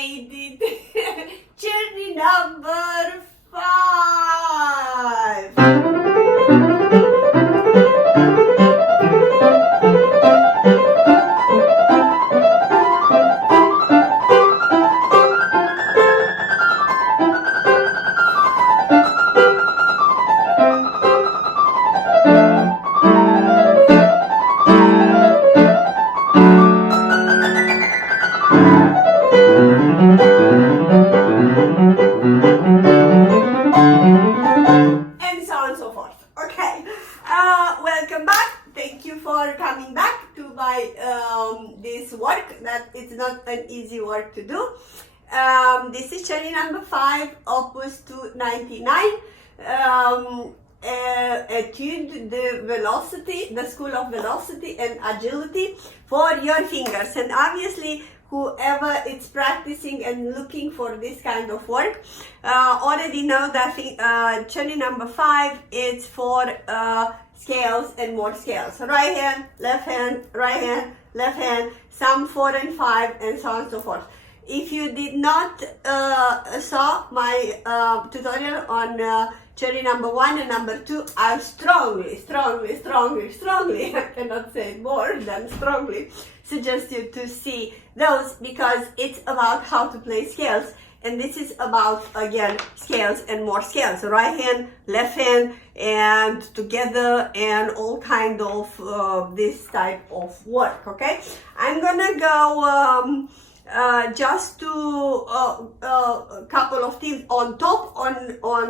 made it. Czerny number 5. And so on and so forth. Okay, welcome back. Thank you for coming back to my this work. That it's not an easy work to do. This is Czerny number 5, opus 299. Etude the velocity, the school of velocity and agility for your fingers. And obviously, whoever is practicing and looking for this kind of work already know that Czerny number 5 is for scales and more scales. Right hand, left hand, right hand, left hand, some 4 and 5, and so on and so forth. If you did not saw my tutorial on Czerny number 1 and number 2, I strongly, I cannot say it more than strongly, suggest you to see those, because it's about how to play scales, and this is about, again, scales and more scales. Right hand, left hand, and together, and all kind of this type of work, okay? I'm gonna go just to a couple of things on top on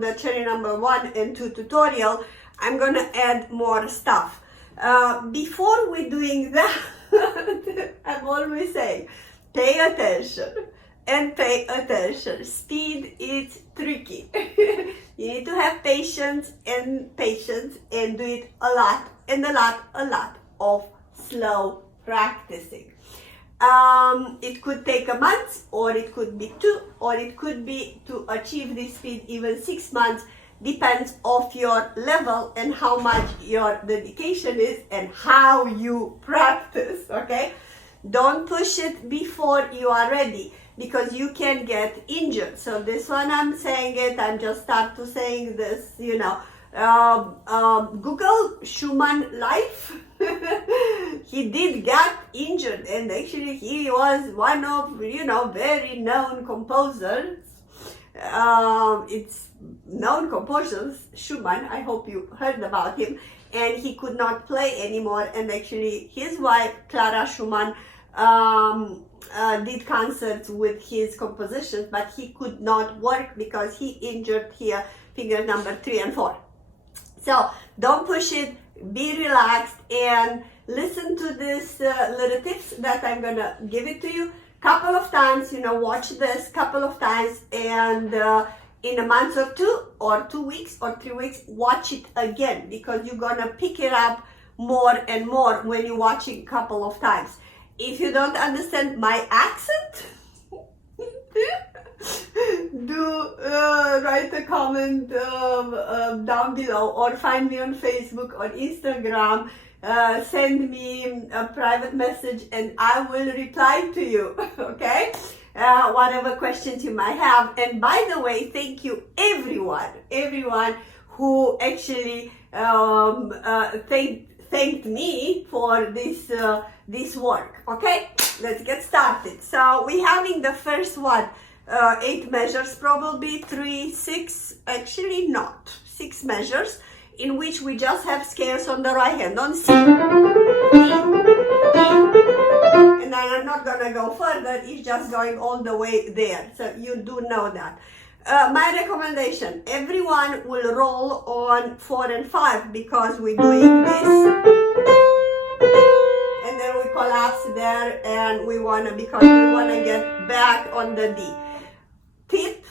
the Czerny number 1 and 2 tutorial. I'm gonna add more stuff. Before we're doing that, I'm always saying, pay attention and pay attention. Speed is tricky. You need to have patience and do it a lot of slow practicing. It could take a month, or it could be 2, or it could be to achieve this speed even 6 months. Depends of your level and how much your dedication is and how you practice, okay? Don't push it before you are ready, because you can get injured. So this one I'm saying it, I'm just start to saying this, you know. Google Schumann life. He did get injured, and actually he was one of, you know, very known composers. It's known composers, Schumann. I hope you heard about him. And he could not play anymore, and actually his wife Clara Schumann did concerts with his compositions, but he could not work because he injured here finger number 3 and 4. So don't push it, be relaxed, and listen to this little tips that I'm gonna give it to you couple of times. You know, watch this couple of times, and in a month or 2 or 2 weeks or 3 weeks, watch it again, because you're gonna pick it up more and more when you're watching a couple of times. If you don't understand my accent, do write a comment down below, or find me on Facebook or Instagram. Send me a private message and I will reply to you, okay? Whatever questions you might have. And by the way, thank you everyone who actually thanked me for this work, okay? Let's get started. So we're having the first one, 8 measures, probably 3, 6, actually not, 6 measures, in which we just have scales on the right hand, on C, D, and I'm not gonna go further, it's just going all the way there, so you do know that. My recommendation, everyone will roll on 4 and 5, because we're doing this, and then we collapse there, and because we wanna get back on the D. Tip,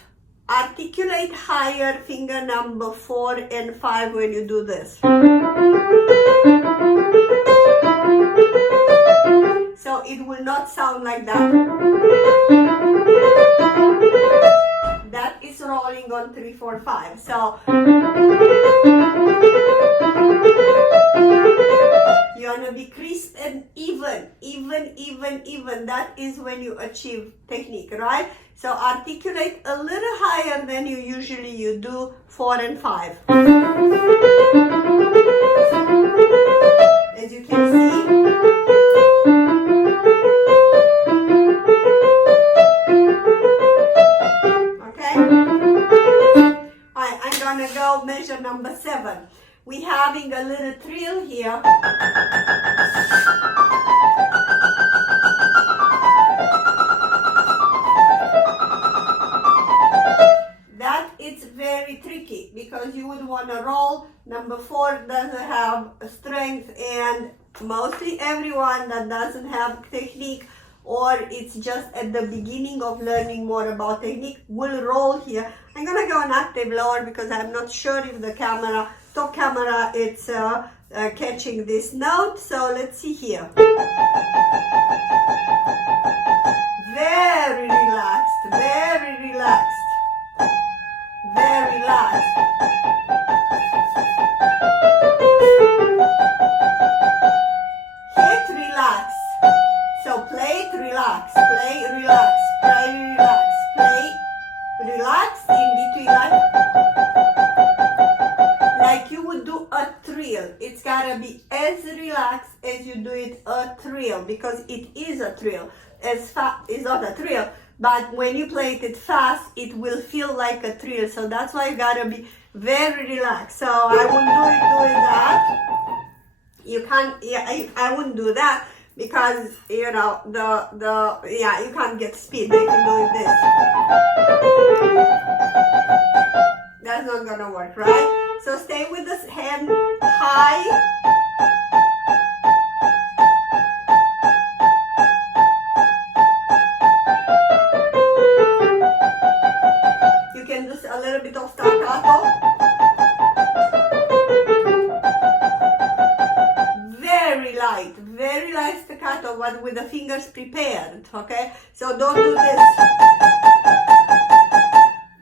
articulate higher finger number 4 and 5 when you do this. So it will not sound like that. That is rolling on 3, 4, 5. So you want to be crisp and even. That is when you achieve technique, right? So articulate a little higher than you usually do 4 and 5. As you can see. Okay? Alright, I'm gonna go measure number 7. We're having a little trill here. That is very tricky because you would want to roll. Number 4 doesn't have strength, and mostly everyone that doesn't have technique, or it's just at the beginning of learning more about technique, will roll here. I'm gonna go an octave lower because I'm not sure if the camera, top camera, it's catching this note. So let's see here. Very relaxed, very relaxed, very relaxed. Hit, relax. So play it, relax, play, relax, play, relax, play, relax in between, like you would do a trill. It's gotta be as relaxed as you do it a trill, because it is a trill. As fast is not a trill, but when you play it fast, it will feel like a trill. So that's why you gotta be very relaxed. So I wouldn't doing that. You can't. Yeah, I wouldn't do that. Because, you know, you can't get speed by doing this. That's not gonna work, right? So stay with this hand high. You can do a little bit of staccato. Very light staccato, but with the fingers prepared, okay? So don't do this.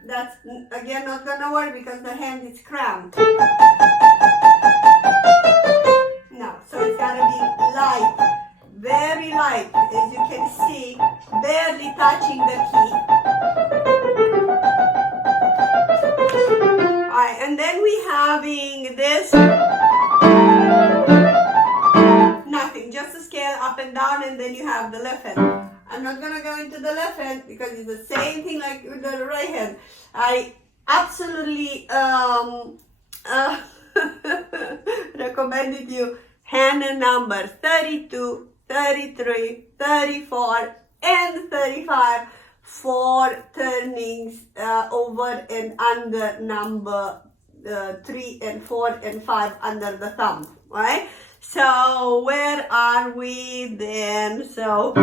That's, again, not gonna work because the hand is cramped. No, so it's gotta be light, very light, as you can see, barely touching the key. Alright, and then we having this. Just a scale up and down, and then you have the left hand. I'm not gonna go into the left hand because it's the same thing like with the right hand. I absolutely recommended you Hanon number 32, 33, 34, and 35 for turnings over and under number 3 and 4 and 5 under the thumb, right? So where are we then? So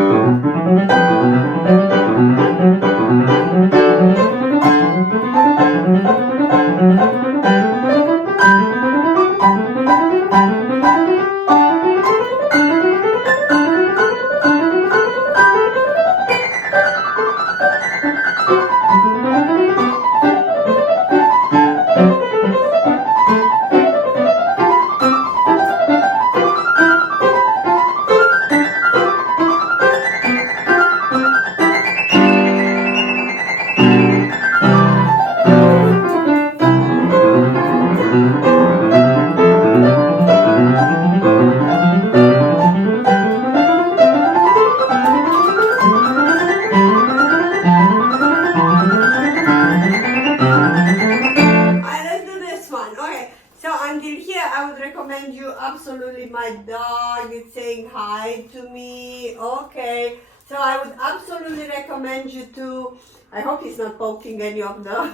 absolutely, my dog is saying hi to me. Okay, so I would absolutely recommend you to, I hope he's not poking any of the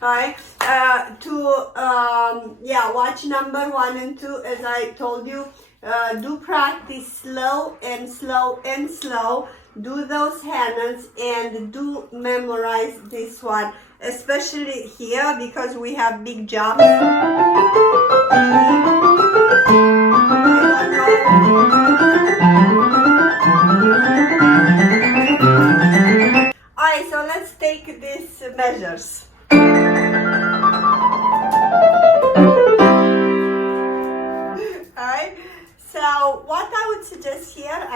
right, watch number 1 and 2. As I told you, do practice slow and slow and slow. Do those Hanons and do memorize this one, especially here because we have big jumps. Alright, so let's take these measures. Alright,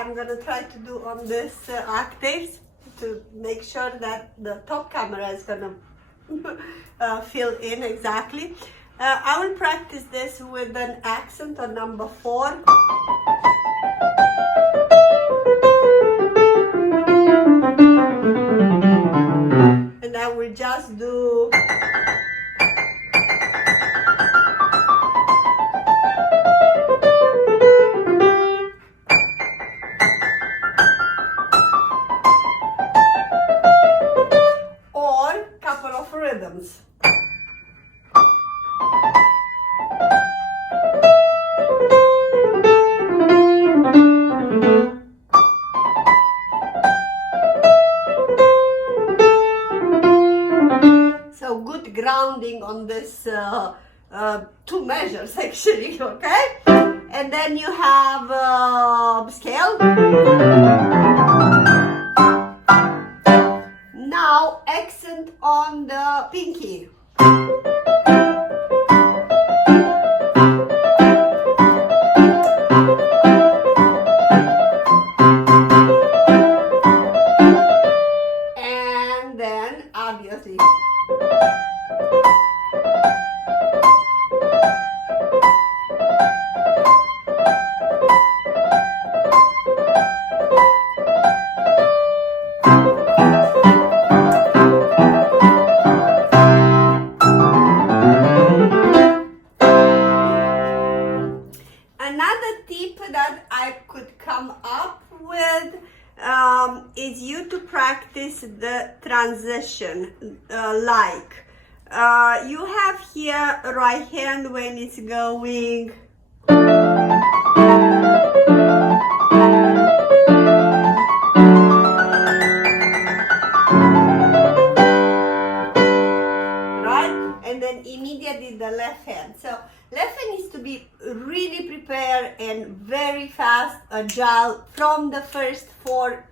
I'm gonna try to do on this octaves to make sure that the top camera is gonna fill in exactly. I will practice this with an accent on number 4. And I will just do or couple of rhythms. So good grounding on this 2 measures actually, okay? And then you have scale. Now accent on the pinky. And then obviously another tip that I could come up with is you to practice the transition you have here right hand when it's going right, and then immediately the left hand. So left hand needs to be really prepared and very fast, agile from the first 4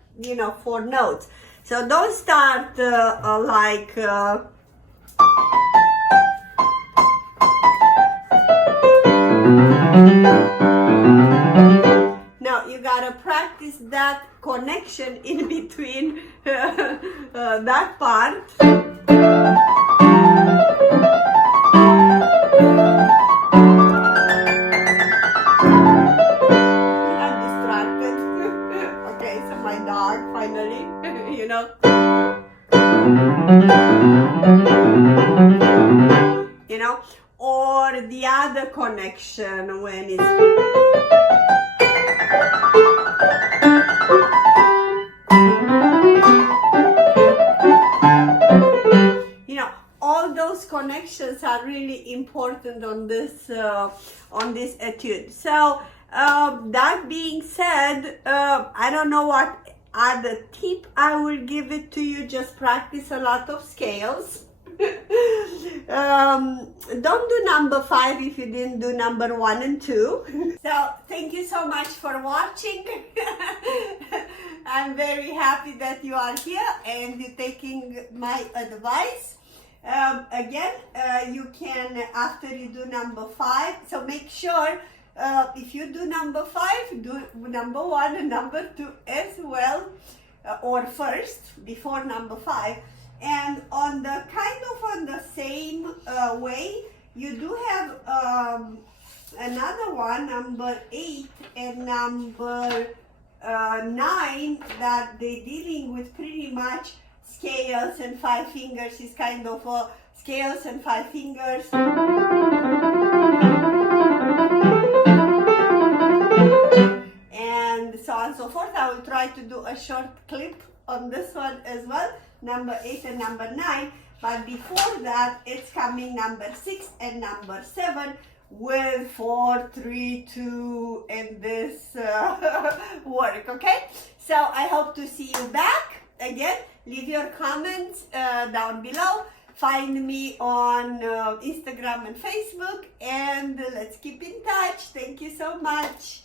notes. So don't start no, you gotta practice that connection in between that part. Finally, or the other connection when it's all those connections are really important on this etude. So that being said, I don't know what other tip I will give it to you. Just practice a lot of scales. Don't do number 5 if you didn't do number 1 and 2. So thank you so much for watching. I'm very happy that you are here and you're taking my advice. Again, you can, after you do number 5, so make sure if you do number 5, do number 1 and number 2 as well, or first, before number 5. And on the on the same way, you do have another one, number 8 and number 9, that they're dealing with pretty much scales and 5 fingers. Is kind of scales and 5 fingers. And so on and so forth. I will try to do a short clip on this one as well, number 8 and number 9. But before that, it's coming number 6 and number 7 with 4, 3, 2, and this work, okay? So I hope to see you back. Again, leave your comments down below. Find me on Instagram and Facebook, and let's keep in touch. Thank you so much.